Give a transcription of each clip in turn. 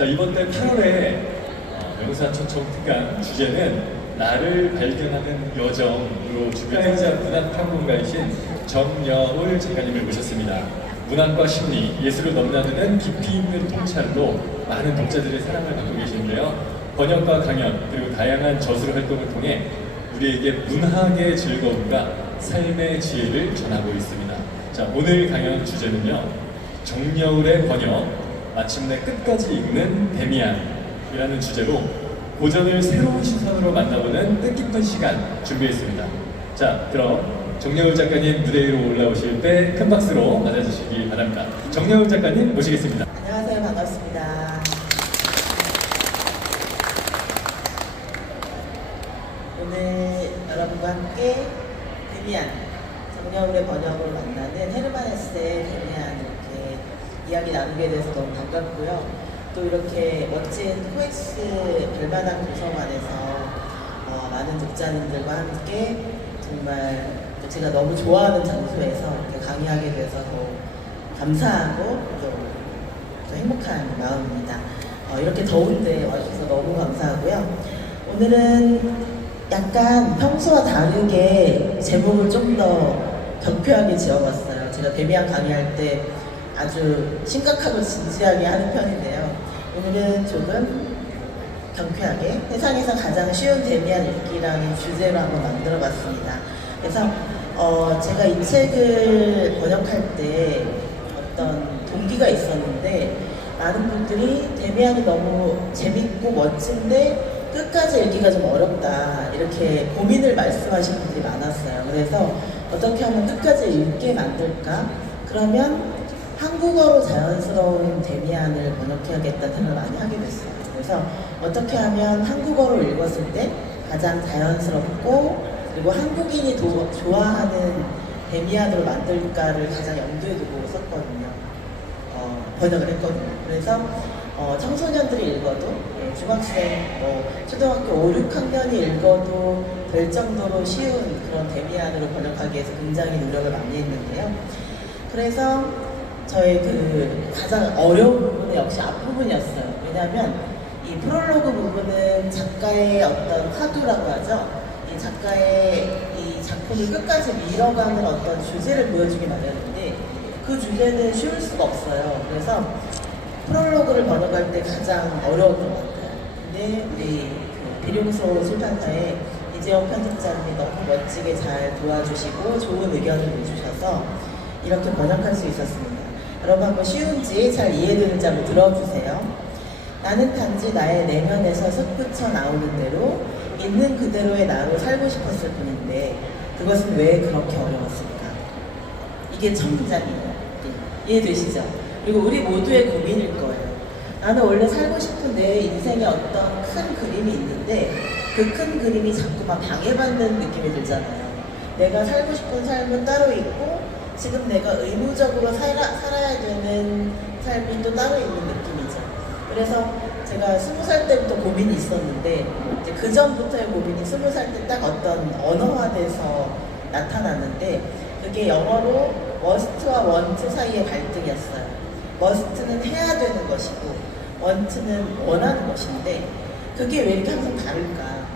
자, 이번 달 8월에 명사천청 특강 주제는 나를 발견하는 여정으로 주변행자 문학평론가이신 정여울 작가님을 모셨습니다. 문학과 심리, 예술을 넘나드는 깊이 있는 통찰로 많은 독자들의 사랑을 받고 계시는데요. 번역과 강연, 그리고 다양한 저술 활동을 통해 우리에게 문학의 즐거움과 삶의 지혜를 전하고 있습니다. 자, 오늘 강연 주제는요, 정여울의 번역, 마침내 끝까지 읽는 데미안이라는 주제로 고전을 새로운 시선으로 만나보는 뜻깊은 시간 준비했습니다. 자, 그럼 정여울 작가님 무대 위로 올라오실 때 큰 박수로 맞아주시기 바랍니다. 정여울 작가님 모시겠습니다. 안녕하세요. 반갑습니다. 오늘 여러분과 함께 데미안, 정여울의 번역을 만나는 헤르만 헤세의 데미안 이렇게 이야기 나누게 돼서 너무 반갑고요. 또 이렇게 멋진 코엑스 별만한 도서관에서 많은 독자님들과 함께 정말 제가 너무 좋아하는 장소에서 이렇게 강의하게 돼서 더 감사하고 또 행복한 마음입니다. 이렇게 더운데 와주셔서 너무 감사하고요. 오늘은 약간 평소와 다르게 제목을 좀 더 경쾌하게 지어봤어요. 제가 데미안 강의할 때 아주 심각하고 진지하게 하는 편인데요. 오늘은 조금 경쾌하게 세상에서 가장 쉬운 데미안 읽기라는 주제로 한번 만들어봤습니다. 그래서 제가 이 책을 번역할 때 어떤 동기가 있었는데 많은 분들이 데미안이 너무 재밌고 멋진데 끝까지 읽기가 좀 어렵다 이렇게 고민을 말씀하시는 분들이 많았어요. 그래서 어떻게 하면 끝까지 읽게 만들까? 그러면 한국어로 자연스러운 데미안을 번역해야겠다는 생각을 많이 하게 됐어요. 그래서 어떻게 하면 한국어로 읽었을 때 가장 자연스럽고 그리고 한국인이 좋아하는 데미안으로 만들까를 가장 염두에 두고 썼거든요. 번역을 했거든요. 그래서 청소년들이 읽어도 중학생, 초등학교 5, 6학년이 읽어도 될 정도로 쉬운 그런 데미안으로 번역하기 위해서 굉장히 노력을 많이 했는데요. 그래서 저의 그 가장 어려운 부분은 역시 앞부분이었어요. 왜냐하면 이 프롤로그 부분은 작가의 어떤 화두라고 하죠. 이 작가의 이 작품을 끝까지 밀어가는 어떤 주제를 보여주기 마련인데 그 주제는 쉬울 수가 없어요. 그래서 프롤로그를 번역할 때 가장 어려웠던 것 같아요. 근데 우리 비룡소 출판사의 이재원 편집자님이 너무 멋지게 잘 도와주시고 좋은 의견을 내주셔서 이렇게 번역할 수 있었습니다. 여러분 한번 쉬운지 잘 이해되는지 한번 들어주세요. 나는 단지 나의 내면에서 솟구쳐 나오는 대로 있는 그대로의 나로 살고 싶었을 뿐인데 그것은 왜 그렇게 어려웠을까? 이게 첫 문장이에요. 이해되시죠? 그리고 우리 모두의 고민일 거예요. 나는 원래 살고 싶은 내 인생에 어떤 큰 그림이 있는데 그 큰 그림이 자꾸만 방해받는 느낌이 들잖아요. 내가 살고 싶은 삶은 따로 있고 지금 내가 의무적으로 살아야 되는 삶이 또 따로 있는 느낌이죠. 그래서 제가 20살 때부터 고민이 있었는데 이제 그 전부터의 고민이 20살 때 딱 어떤 언어화돼서 나타났는데 그게 영어로 머스트와 원트 사이의 갈등이었어요. 머스트는 해야 되는 것이고 원트는 원하는 것인데 그게 왜 이렇게 항상 다를까?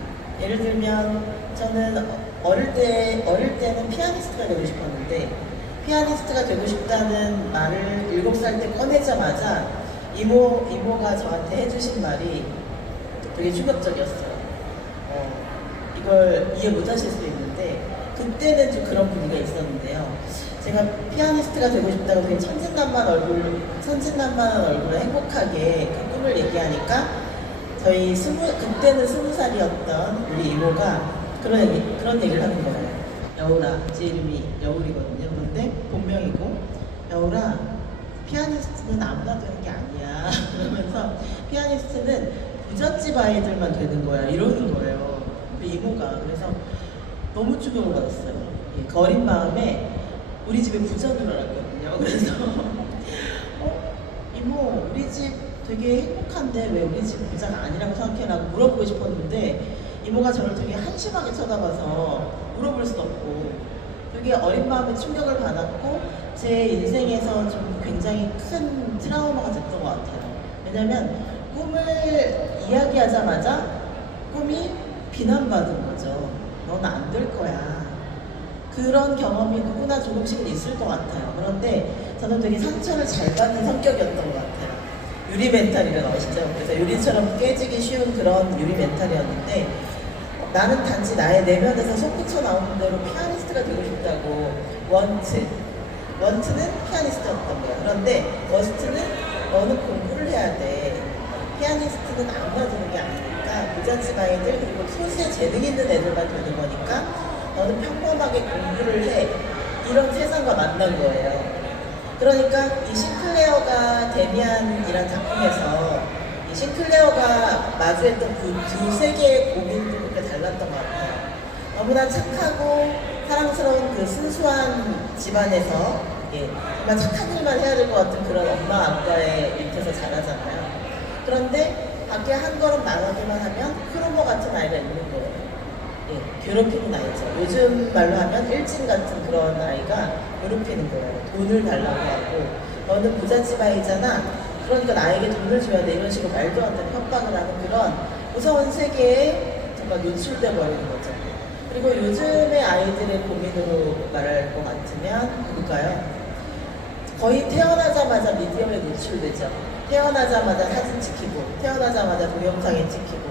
예를 들면 저는 어릴 때는 피아니스트가 되고 싶었는데 피아니스트가 되고 싶다는 말을 7살 때 꺼내자마자 이모가 저한테 해주신 말이 되게 충격적이었어요. 이걸 이해 못하실 수도 있는데 그때는 좀 그런 분위기가 있었는데요. 제가 피아니스트가 되고 싶다고 되게 천진난만한 얼굴로 행복하게 그 꿈을 얘기하니까 그때는 20살이었던 우리 이모가 그런 얘기를 하는 거예요. 여울아, 제 이름이 여울이거든요. 그런데 본명이고 여울아, 피아니스트는 아무나 되는 게 아니야. 그러면서 피아니스트는 부잣집 아이들만 되는 거야. 이러는 거예요. 그 이모가. 그래서 너무 충격을 받았어요. 그 어린 마음에 우리 집에 부자인 줄 알았거든요. 그래서 이모, 우리 집 되게 행복한데 왜 우리 집 부자가 아니라고 생각해라고 물어보고 싶었는데 이모가 저를 되게 한심하게 쳐다봐서 물어볼 수도 없고 되게 어린 마음에 충격을 받았고 제 인생에서 좀 굉장히 큰 트라우마가 됐던 것 같아요. 왜냐면 꿈을 이야기하자마자 꿈이 비난받은 거죠. 넌 안 될 거야. 그런 경험이 누구나 조금씩은 있을 것 같아요. 그런데 저는 되게 상처를 잘 받는 성격이었던 것 같아요. 유리 멘탈이라고 아시죠? 그래서 유리처럼 깨지기 쉬운 그런 유리 멘탈이었는데 나는 단지 나의 내면에서 솟구쳐 나오는 대로 피아니스트가 되고 싶다고 원트는 피아니스트였던 거야. 그런데 머스트는 너는 공부를 해야 돼. 피아니스트는 아무나 되는 게 아니니까 부잣집 아이들 그리고 소수의 재능 있는 애들만 되는 거니까 너는 평범하게 공부를 해. 이런 세상과 만난 거예요. 그러니까 이 싱클레어가 데미안이라는 작품에서 이 싱클레어가 마주했던 그 두 세계의 고민도 그렇게 달랐던 것 같아요. 너무나 착하고 사랑스러운 그 순수한 집안에서 정말 착한 일만 해야 될 것 같은 그런 엄마 아빠의 밑에서 자라잖아요. 그런데 밖에 한 걸음 나가기만 하면 크로머 같은 아이가 있는 거예요. 괴롭히는 아이죠. 요즘 말로 하면 일진 같은 그런 아이가 괴롭히는 거예요. 돈을 달라고 하고 너는 부잣집 아이잖아. 그러니까 나에게 돈을 줘야 돼. 이런 식으로 말도 안 되는 협박을 하는 그런 무서운 세계에 정말 노출돼 버리는 거죠. 그리고 요즘의 아이들의 고민으로 말할 것 같으면 누굴까요? 거의 태어나자마자 미디어에 노출되죠. 태어나자마자 사진 찍히고 태어나자마자 동영상에 찍히고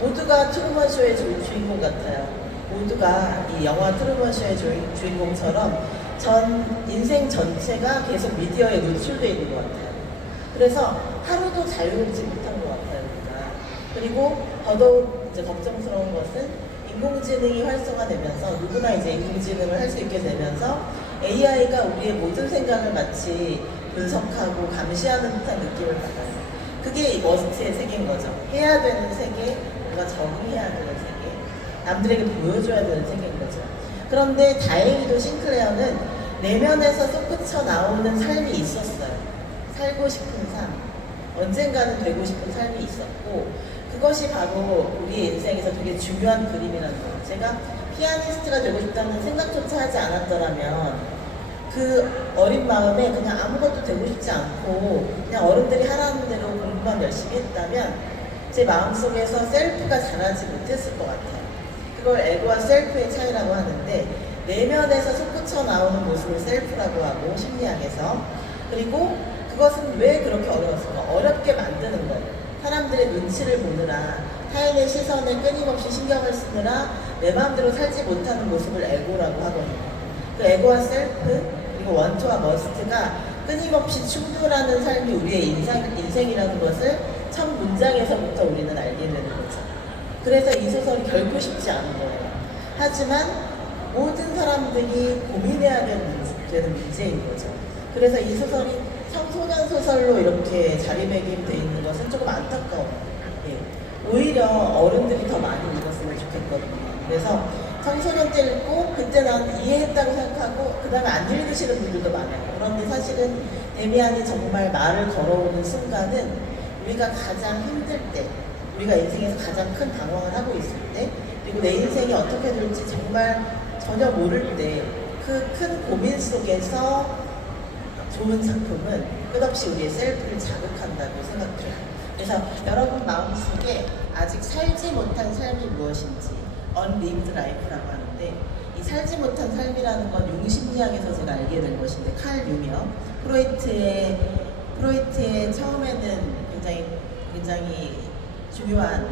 모두가 트루먼 쇼의 주인공 같아요. 모두가 이 영화 트루먼 쇼의 주인공처럼 전 인생 전체가 계속 미디어에 노출되어 있는 것 같아요. 그래서 하루도 자유롭지 못한 것 같아요. 그리고 더더욱 이제 걱정스러운 것은 인공지능이 활성화되면서 누구나 이제 인공지능을 할 수 있게 되면서 AI가 우리의 모든 생각을 마치 분석하고 감시하는 듯한 느낌을 받아요. 그게 머스트의 세계인 거죠. 해야 되는 세계, 뭔가 적응해야 되는 세계, 남들에게 보여줘야 되는 세계인 거죠. 그런데 다행히도 싱클레어는 내면에서 솟구쳐 나오는 삶이 있었어요. 살고 싶은 삶, 언젠가는 되고 싶은 삶이 있었고 그것이 바로 우리 인생에서 되게 중요한 그림이라는 거예요. 제가 피아니스트가 되고 싶다는 생각조차 하지 않았더라면 그 어린 마음에 그냥 아무것도 되고 싶지 않고 그냥 어른들이 하라는 대로 공부만 열심히 했다면 제 마음속에서 셀프가 자라지 못했을 것 같아요. 그걸 에고와 셀프의 차이라고 하는데 내면에서 솟구쳐 나오는 모습을 셀프라고 하고 심리학에서 그리고 그것은 왜 그렇게 어려웠을까? 어렵게 만드는 거예요. 사람들의 눈치를 보느라 타인의 시선에 끊임없이 신경을 쓰느라 내 마음대로 살지 못하는 모습을 에고라고 하거든요. 그 에고와 셀프 그리고 원투와 머스트가 끊임없이 충돌하는 삶이 우리의 인생이라는 것을 첫 문장에서부터 우리는 알게 되는 거죠. 그래서 이 소설이 결코 쉽지 않은 거예요. 하지만 모든 사람들이 고민해야 되는 문제인 거죠. 그래서 이 소설이 청소년 소설로 이렇게 자리매김되어 있는 것은 조금 안타까워요. 오히려 어른들이 더 많이 읽었으면 좋겠거든요. 그래서 청소년 때 읽고 그때 난 이해했다고 생각하고 그 다음에 안 읽으시는 분들도 많아요. 그런데 사실은 데미안이 정말 말을 걸어오는 순간은 우리가 가장 힘들 때 우리가 인생에서 가장 큰 당황을 하고 있을 때 그리고 내 인생이 어떻게 될지 정말 전혀 모를 때 그 큰 고민 속에서 좋은 작품은 끝없이 우리의 셀프를 자극한다고 생각해요. 그래서 여러분 마음속에 아직 살지 못한 삶이 무엇인지 unlived life라고 하는데 이 살지 못한 삶이라는 건 융심리학에서 제가 알게 된 것인데 칼 융이요. 프로이트의 처음에는 굉장히 중요한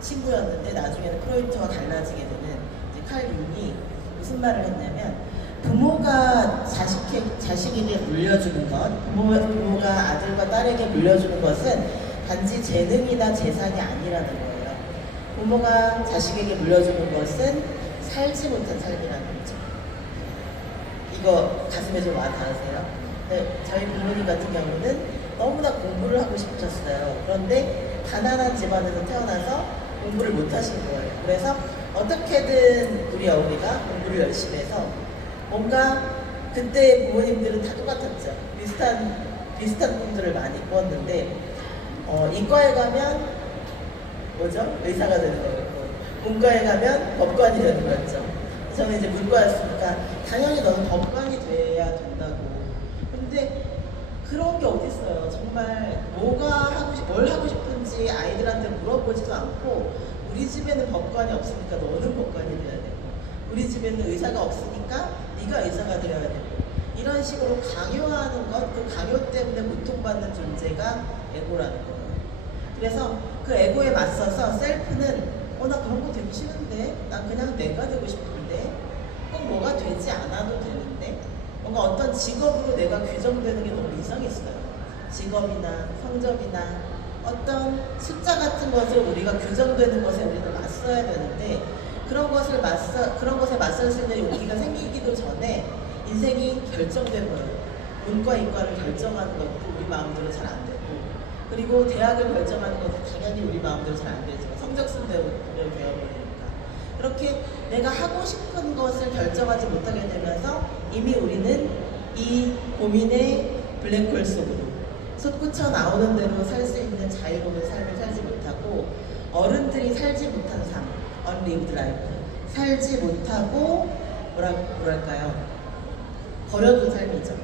친구였는데 나중에는 프로이트와 달라지게 되는 이제 칼 융이 무슨 말을 했냐면 부모가 자식에게 물려주는 것, 부모가 아들과 딸에게 물려주는 것은 단지 재능이나 재산이 아니라는 거예요. 부모가 자식에게 물려주는 것은 살지 못한 삶이라는 거죠. 이거 가슴에 좀 와닿으세요? 네, 저희 부모님 같은 경우는 너무나 공부를 하고 싶으셨어요. 그런데 가난한 집안에서 태어나서 공부를 못 하신 거예요. 그래서 어떻게든 우리 어머니가 공부를 열심히 해서 뭔가 그때 부모님들은 다 똑같았죠. 비슷한 꿈들을 많이 꾸었는데 이과에 가면 뭐죠? 의사가 되는 거였고 문과에 가면 법관이 되는 거였죠. 저는 이제 문과였으니까 당연히 너는 법관이 돼야 된다고. 근데 그런 게 어딨어요. 정말 뭐가 하고 싶고 법관이 없으니까 너는 법관이 돼야 되고, 우리 집에는 의사가 없으니까 네가 의사가 되어야 되고, 이런 식으로 강요하는 것, 그 강요 때문에 고통받는 존재가 에고라는 거예요. 그래서 그 에고에 맞서서 셀프는 나 그런 거 되기 싫은데, 난 그냥 내가 되고 싶은데, 꼭 뭐가 되지 않아도 되는데, 뭔가 어떤 직업으로 내가 규정되는 게 너무 이상했어요. 직업이나 성적이나 어떤 숫자 같은 것을 우리가 규정되는 것에 우리는 맞서야 되는데, 그런 것에 맞설 수 있는 용기가 생기기도 전에 인생이 결정돼 버려요. 문과 이과를 결정하는 것도 우리 마음대로 잘 안 되고, 그리고 대학을 결정하는 것도 당연히 우리 마음대로 잘 안 되지만 성적 순대로 되어버리니까, 그렇게 내가 하고 싶은 것을 결정하지 못하게 되면서 이미 우리는 이 고민의 블랙홀 속으로 솟구쳐 나오는 대로 살 수 있는 자유로운 삶을 살지 못하고, 어른들이 살지 못한 삶, unlived life, 살지 못하고 뭐랄까요, 버려둔 삶이죠.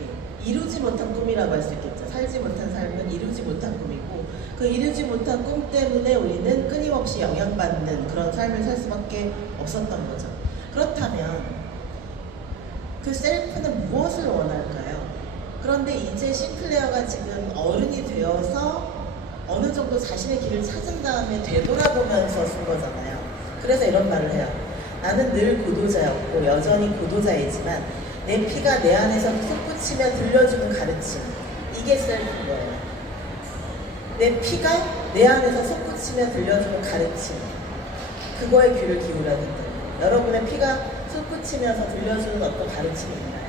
예. 이루지 못한 꿈이라고 할 수 있겠죠. 살지 못한 삶은 이루지 못한 꿈이고, 그 이루지 못한 꿈 때문에 우리는 끊임없이 영향받는 그런 삶을 살 수밖에 없었던 거죠. 그렇다면 그 셀프는 무엇을 원할까요? 그런데 이제 싱클레어가 지금 어른이 되어서 어느 정도 자신의 길을 찾은 다음에 되돌아보면서 쓴 거잖아요. 그래서 이런 말을 해요. 나는 늘 고도자였고 여전히 고도자이지만 내 피가 내 안에서 솟구치며 들려주는 가르침, 이게 셀프인 거예요. 내 피가 내 안에서 솟구치며 들려주는 가르침, 그거에 귀를 기울여야 된다. 여러분의 피가 솟구치면서 들려주는 어떤 가르침이 있나요?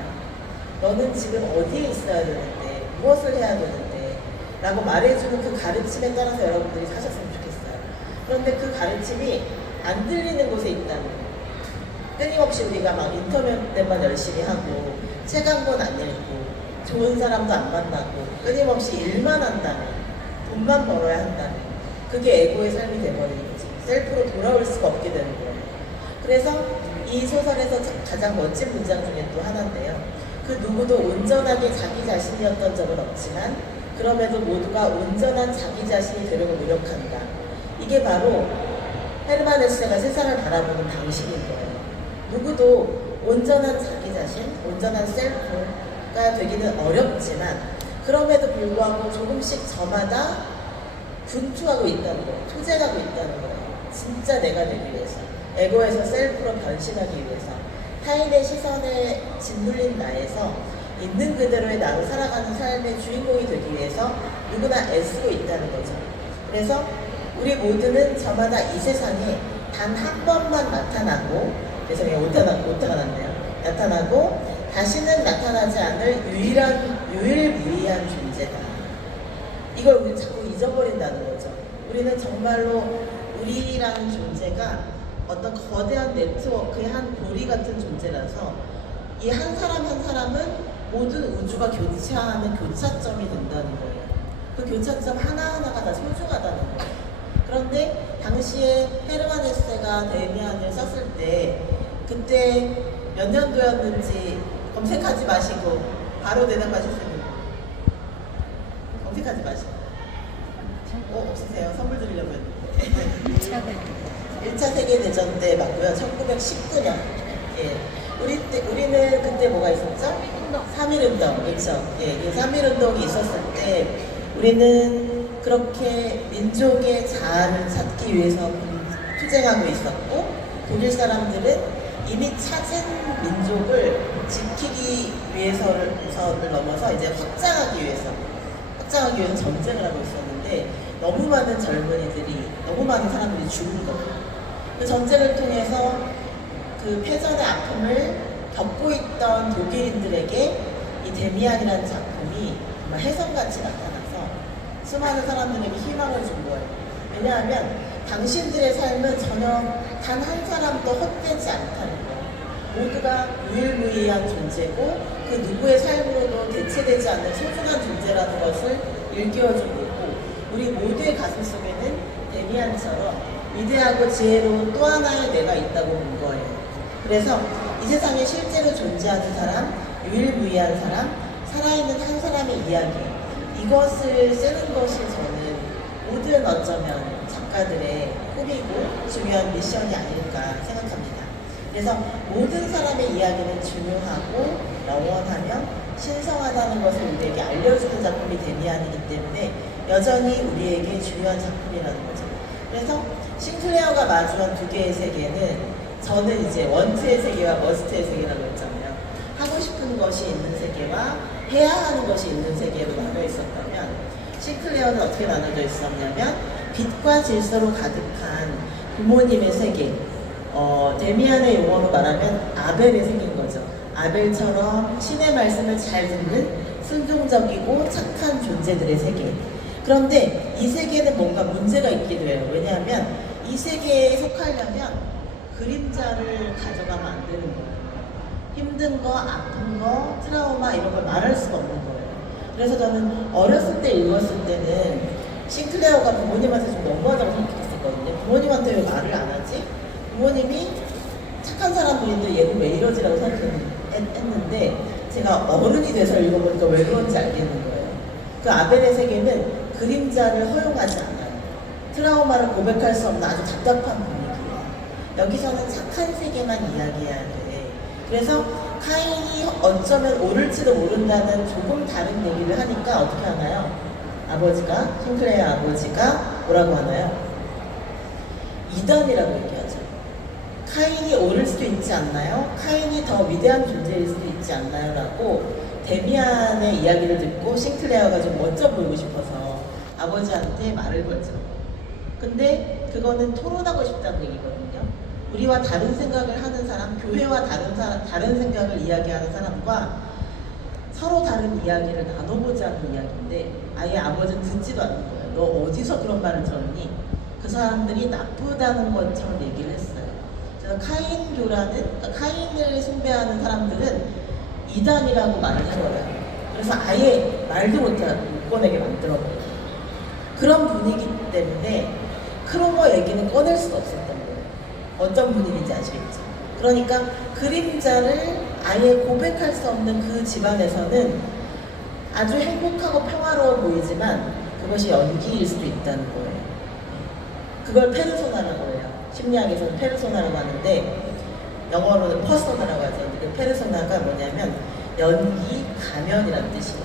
너는 지금 어디에 있어야 되는데, 무엇을 해야 되는데 라고 말해주는 그 가르침에 따라서 여러분들이 사셨으면 좋겠어요. 그런데 그 가르침이 안 들리는 곳에 있다면, 끊임없이 우리가 막 인터넷만 열심히 하고 책 한 권 안 읽고 좋은 사람도 안 만나고 끊임없이 일만 한다면, 돈만 벌어야 한다면 그게 에고의 삶이 돼버리는 거지. 셀프로 돌아올 수가 없게 되는 거예요. 그래서 이 소설에서 가장 멋진 문장 중에 또 하나인데요. 그 누구도 온전하게 자기 자신이었던 적은 없지만 그럼에도 모두가 온전한 자기 자신이 되려고 노력한다. 이게 바로 헤르만 헤세가 세상을 바라보는 방식인 거예요. 누구도 온전한 자기 자신, 온전한 셀프가 되기는 어렵지만 그럼에도 불구하고 조금씩 저마다 분투하고 있다는 거예요. 투쟁하고 있다는 거예요. 진짜 내가 되기 위해서, 에고에서 셀프로 변신하기 위해서, 타인의 시선에 짓눌린 나에서 있는 그대로의 나로 살아가는 삶의 주인공이 되기 위해서 누구나 애쓰고 있다는 거죠. 그래서 우리 모두는 저마다 이 세상에 단 한 번만 나타나고, 죄송해요, 오타가 났네요. 나타나고 다시는 나타나지 않을 유일무이한 존재다. 이걸 우리 자꾸 잊어버린다는 거죠. 우리는 정말로 우리라는 존재가 어떤 거대한 네트워크의 한 고리 같은 존재라서 이 한 사람 한 사람은 모든 우주가 교차하는 교차점이 된다는 거예요. 그 교차점 하나하나가 다 소중하다는 거예요. 그런데 당시에 헤르만 헤세가 데미안을 썼을 때 그때 몇 년도였는지 검색하지 마시고 바로 대답하실 수 있는, 검색하지 마시고. 없으세요? 선물 드리려고 했는데. 1차 세계대전 때 맞고요. 1919년. 예. 우리는 그때 뭐가 있었죠? 3.1운동. 그렇죠. 예. 이 3.1운동이 있었을 때 우리는 그렇게 민족의 자아를 찾기 위해서 투쟁하고 있었고, 독일 사람들은 이미 찾은 민족을 지키기 위해서를 넘어서 이제 확장하기 위해서 전쟁을 하고 있었는데, 너무 많은 젊은이들이, 너무 많은 사람들이 죽은 거예요. 그 전쟁을 통해서 그 패전의 아픔을 겪고 있던 독일인들에게 이 데미안이라는 작품이 정말 혜성같이 나타나서 수많은 사람들에게 희망을 준 거예요. 왜냐하면 당신들의 삶은 전혀 단 한 사람도 헛되지 않다는 거예요. 모두가 유일무이한 존재고 그 누구의 삶으로도 대체되지 않는 소중한 존재라는 것을 일깨워준 거고, 우리 모두의 가슴 속에는 데미안처럼 위대하고 지혜로운 또 하나의 내가 있다고 본 거예요. 그래서 이 세상에 실제로 존재하는 사람, 유일무이한 사람, 살아있는 한 사람의 이야기, 이것을 쓰는 것이 저는 모든 어쩌면 작가들의 꿈이고 중요한 미션이 아닐까 생각합니다. 그래서 모든 사람의 이야기는 중요하고 영원하며 신성하다는 것을 우리에게 알려주는 작품이 데미안이기 때문에 여전히 우리에게 중요한 작품이라는 거죠. 그래서 싱클레어가 마주한 두 개의 세계는 저는 이제 원트의 세계와 머스트의 세계라고 했잖아요. 하고 싶은 것이 있는 세계와 해야 하는 것이 있는 세계로 나눠 있었다면 싱클레어는 어떻게 나눠져 있었냐면 빛과 질서로 가득한 부모님의 세계, 데미안의 용어로 말하면 아벨의 세계인 거죠. 아벨처럼 신의 말씀을 잘 듣는 순종적이고 착한 존재들의 세계. 그런데 이 세계는 뭔가 문제가 있기도 해요. 왜냐하면 이 세계에 속하려면 그림자를 가져가면 안 되는 거예요. 힘든 거, 아픈 거, 트라우마 이런 걸 말할 수가 없는 거예요. 그래서 저는 어렸을 때 읽었을 때는 싱클레어가 부모님한테 좀 너무하다고 생각했었거든요. 부모님한테 왜 말을 안 하지? 부모님이 착한 사람들인데 얘는 왜 이러지라고 생각했는데 제가 어른이 돼서 읽어보니까 왜 그런지 알겠는 거예요. 그 아벨의 세계는 그림자를 허용하지 않아요. 트라우마를 고백할 수 없는 아주 답답한 분위기예요. 여기서는 착한 세계만 이야기해야 돼. 그래서 카인이 어쩌면 옳을지도 모른다는 조금 다른 얘기를 하니까 어떻게 하나요? 아버지가, 싱클레어 아버지가 뭐라고 하나요? 이단이라고 얘기하죠. 카인이 옳을 수도 있지 않나요? 카인이 더 위대한 존재일 수도 있지 않나요? 라고 데미안의 이야기를 듣고 싱클레어가 좀 멋져 보이고 싶어서 아버지한테 말을 걸죠. 근데 그거는 토론하고 싶다는 얘기거든요. 우리와 다른 생각을 하는 사람, 교회와 다른 생각을 이야기하는 사람과 서로 다른 이야기를 나눠보자는 이야기인데 아예 아버지는 듣지도 않는 거예요. 너 어디서 그런 말을 들었니? 그 사람들이 나쁘다는 것처럼 얘기를 했어요. 그래서 카인교라는, 카인을 숭배하는 사람들은 이단이라고 말을 해버려요. 그래서 아예 말도 못 꺼내게 만들어버려요. 그런 분위기 때문에 크로머 얘기는 꺼낼 수가 없었던 거예요. 어떤 분위기인지 아시겠죠? 그러니까 그림자를 아예 고백할 수 없는 그 집안에서는 아주 행복하고 평화로워 보이지만 그것이 연기일 수도 있다는 거예요. 그걸 페르소나라고 해요. 심리학에서는 페르소나라고 하는데 영어로는 퍼소나라고 하죠. 그 페르소나가 뭐냐면 연기, 가면이라는 뜻이에요.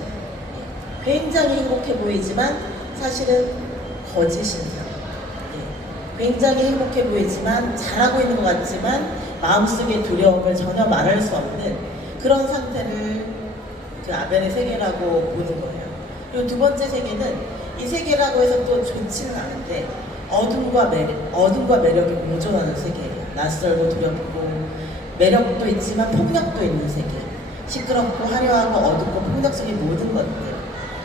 굉장히 행복해 보이지만 사실은 거짓인 사람. 굉장히 행복해 보이지만 잘하고 있는 것 같지만 마음속의 두려움을 전혀 말할 수 없는 그런 상태를 그 아벨의 세계라고 보는 거예요. 그리고 두 번째 세계는 이 세계라고 해서 또 좋지는 않은데 어둠과 매력이 공존하는 세계예요. 낯설고 두렵고 매력도 있지만 폭력도 있는 세계. 시끄럽고 화려하고 어둡고 폭력적인 모든 것들.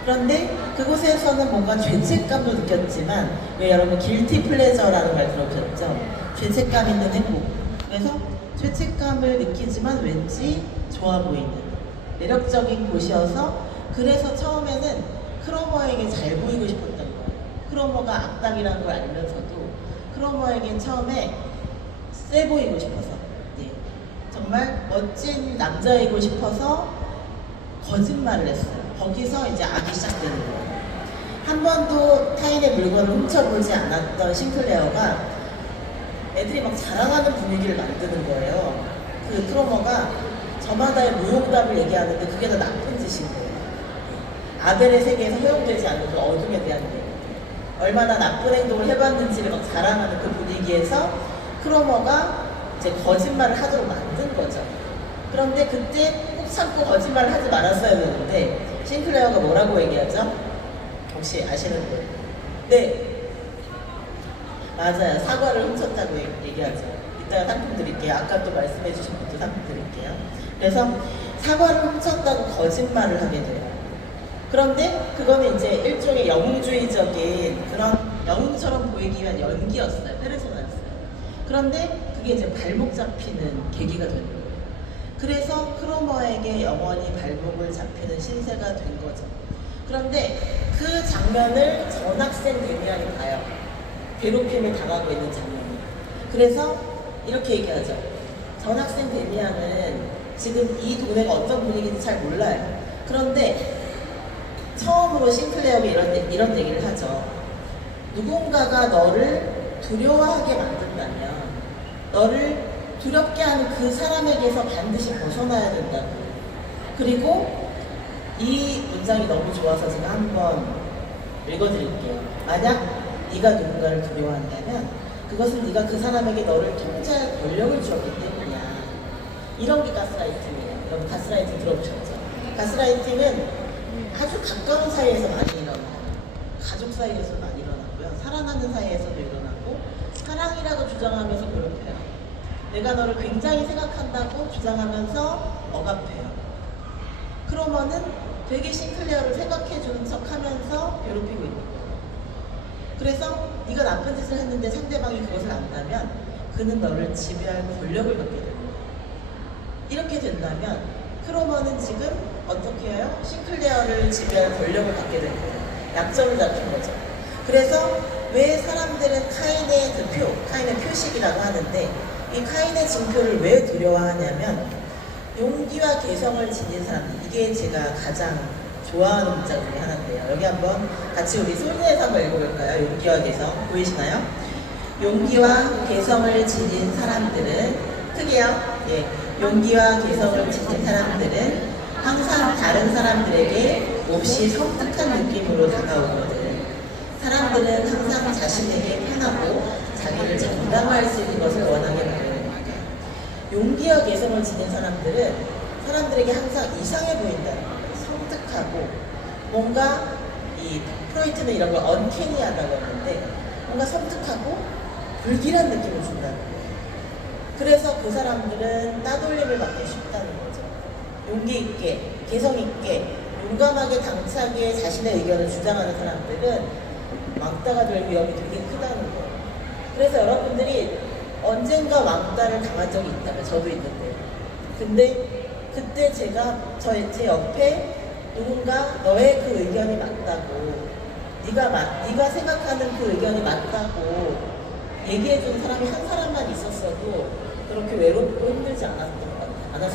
그런데 그곳에서는 뭔가 죄책감도 느꼈지만 왜 여러분 길티 플레저라는 말 들어보셨죠? 죄책감 있는 행복. 그래서 죄책감을 느끼지만 왠지 좋아 보이는 매력적인 곳이어서 그래서 처음에는 크로머에게 잘 보이고 싶었던 거예요. 크로머가 악당이라는 걸 알면서도 크로머에게 처음에 세 보이고 싶어서 정말 멋진 남자이고 싶어서 거짓말을 했어요. 거기서 이제 악이 시작되는 거예요. 한 번도 타인의 물건을 훔쳐보지 않았던 싱클레어가 애들이 막 자랑하는 분위기를 만드는 거예요. 그 크로머가 저마다의 무용담을 얘기하는데 그게 더 나쁜 짓인 거예요. 아벨의 세계에서 허용되지 않는 그 어둠에 대한 얘기. 얼마나 나쁜 행동을 해봤는지를 막 자랑하는 그 분위기에서 크로머가 이제 거짓말을 하도록 만든 거죠. 그런데 그때 꼭 참고 거짓말을 하지 말았어야 되는데 싱클레어가 뭐라고 얘기하죠? 혹시 아시는 분? 네. 맞아요. 사과를 훔쳤다고 얘기하죠. 이따가 상품 드릴게요. 아까 또 말씀해 주신 것도 상품 드릴게요. 그래서 사과를 훔쳤다고 거짓말을 하게 돼요. 그런데 그거는 이제 일종의 영웅주의적인 그런 영웅처럼 보이기 위한 연기였어요. 페르소나였어요. 그런데 그게 이제 발목 잡히는 계기가 된 거예요. 그래서 크로머에게 영원히 발목을 잡히는 신세가 된 거죠. 그런데 그 장면을 전학생 데미안이 봐요. 괴롭힘을 당하고 있는 장면을. 그래서 이렇게 얘기하죠. 전학생 데미안은 지금 이 동네가 어떤 분위기인지 잘 몰라요. 그런데 처음으로 싱클레어가 이런 얘기를 하죠. 누군가가 너를 두려워하게 만든다면 너를 두렵게 하는 그 사람에게서 반드시 벗어나야 된다고. 그리고 이 문장이 너무 좋아서 제가 한번 읽어드릴게요. 만약 네가 누군가를 두려워한다면 그것은 네가 그 사람에게 너를 통제할 권력을 주었기 때문이야. 이런 게 가스라이팅이에요. 여러분 가스라이팅 들어보셨죠? 가스라이팅은 아주 가까운 사이에서 많이 일어나요. 가족 사이에서 많이 일어나고요. 사랑하는 사이에서도 일어나고 사랑이라고 주장하면서 괴롭혀요. 내가 너를 굉장히 생각한다고 주장하면서 억압해요. 그러면은 되게 싱클레어를 생각해주는 척하면서 괴롭히고 있는 거예요. 그래서 네가 나쁜 짓을 했는데 상대방이 그것을 안다면 그는 너를 지배할 권력을 갖게 됩니다. 이렇게 된다면 크로머는 지금 어떻게 해요? 싱클레어를 지배할 권력을 갖게 된 거예요. 약점을 잡힌 거죠. 그래서 왜 사람들은 카인의 카인의 표식이라고 하는데 이 카인의 징표를 왜 두려워하냐면 용기와 개성을 지닌 사람들, 이게 제가 가장 좋아하는 문장 중에 하나인데요. 여기 한번 같이 우리 소리내서 한번 읽어볼까요? 용기와 개성 보이시나요? 용기와 개성을 지닌 사람들은 크게요. 예, 용기와 개성을 지닌 사람들은 항상 다른 사람들에게 몹시 섬뜩한 느낌으로 다가오거든. 사람들은 항상 자신에게 편하고 자기를 장담할 수 있는 것을 원하게 마련입니다. 용기와 개성을 지닌 사람들은 사람들에게 항상 이상해 보인다는 거예요. 섬뜩하고 뭔가 이 프로이트는 이런 걸 언캐니하다고 했는데 뭔가 섬뜩하고 불길한 느낌을 준다는 거예요. 그래서 그 사람들은 따돌림을 받기 쉽다는 거죠. 용기 있게, 개성 있게, 용감하게 당차게 자신의 의견을 주장하는 사람들은 왕따가 될 위험이 되게 크다는 거예요. 그래서 여러분들이 언젠가 왕따를 당한 적이 있다면 저도 있는데 근데 그때 제가 제 옆에 누군가 너의 그 의견이 맞다고 네가 생각하는 그 의견이 맞다고 얘기해준 사람이 한 사람만 있었어도 그렇게 외롭고 힘들지 않았을 것 같아요.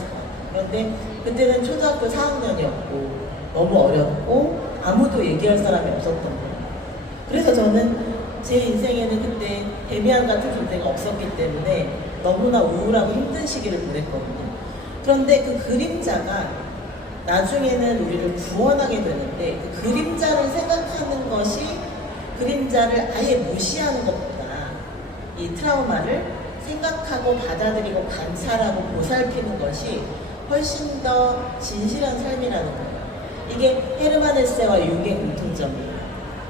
그런데 그때는 초등학교 4학년이었고 너무 어렸고 아무도 얘기할 사람이 없었던 거예요. 그래서 저는 제 인생에는 그때 데미안 같은 존재가 없었기 때문에 너무나 우울하고 힘든 시기를 보냈거든요. 그런데 그 그림자가 나중에는 우리를 구원하게 되는데 그 그림자를 생각하는 것이 그림자를 아예 무시하는 것보다 이 트라우마를 생각하고 받아들이고 관찰하고 보살피는 것이 훨씬 더 진실한 삶이라는 거예요. 이게 헤르만 헤세와 융의 공통점이에요.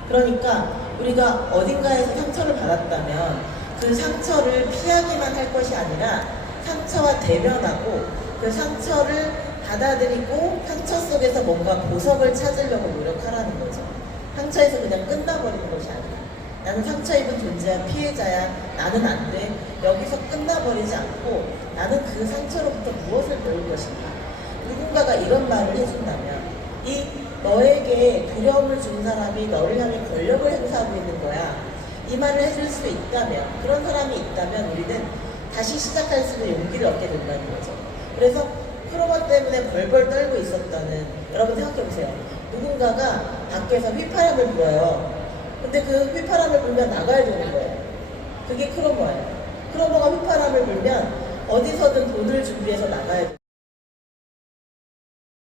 그러니까 우리가 어딘가에서 상처를 받았다면 그 상처를 피하기만 할 것이 아니라 상처와 대면하고 그 상처를 받아들이고 상처 속에서 뭔가 보석을 찾으려고 노력하라는 거죠. 상처에서 그냥 끝나버리는 것이 아니라 나는 상처 입은 존재야, 피해자야, 나는 안 돼. 여기서 끝나버리지 않고 나는 그 상처로부터 무엇을 배울 것인가. 누군가가 이런 말을 해준다면 이 너에게 두려움을 준 사람이 너를 향해 권력을 행사하고 있는 거야. 이 말을 해줄 수 있다면, 그런 사람이 있다면 우리는 다시 시작할 수 있는 용기를 얻게 된다는 거죠. 그래서 크로머 때문에 벌벌 떨고 있었다는, 여러분 생각해보세요. 누군가가 밖에서 휘파람을 불어요. 근데 그 휘파람을 불면 나가야 되는 거예요. 그게 크로머예요. 크로머가 휘파람을 불면 어디서든 돈을 준비해서 나가야 돼요.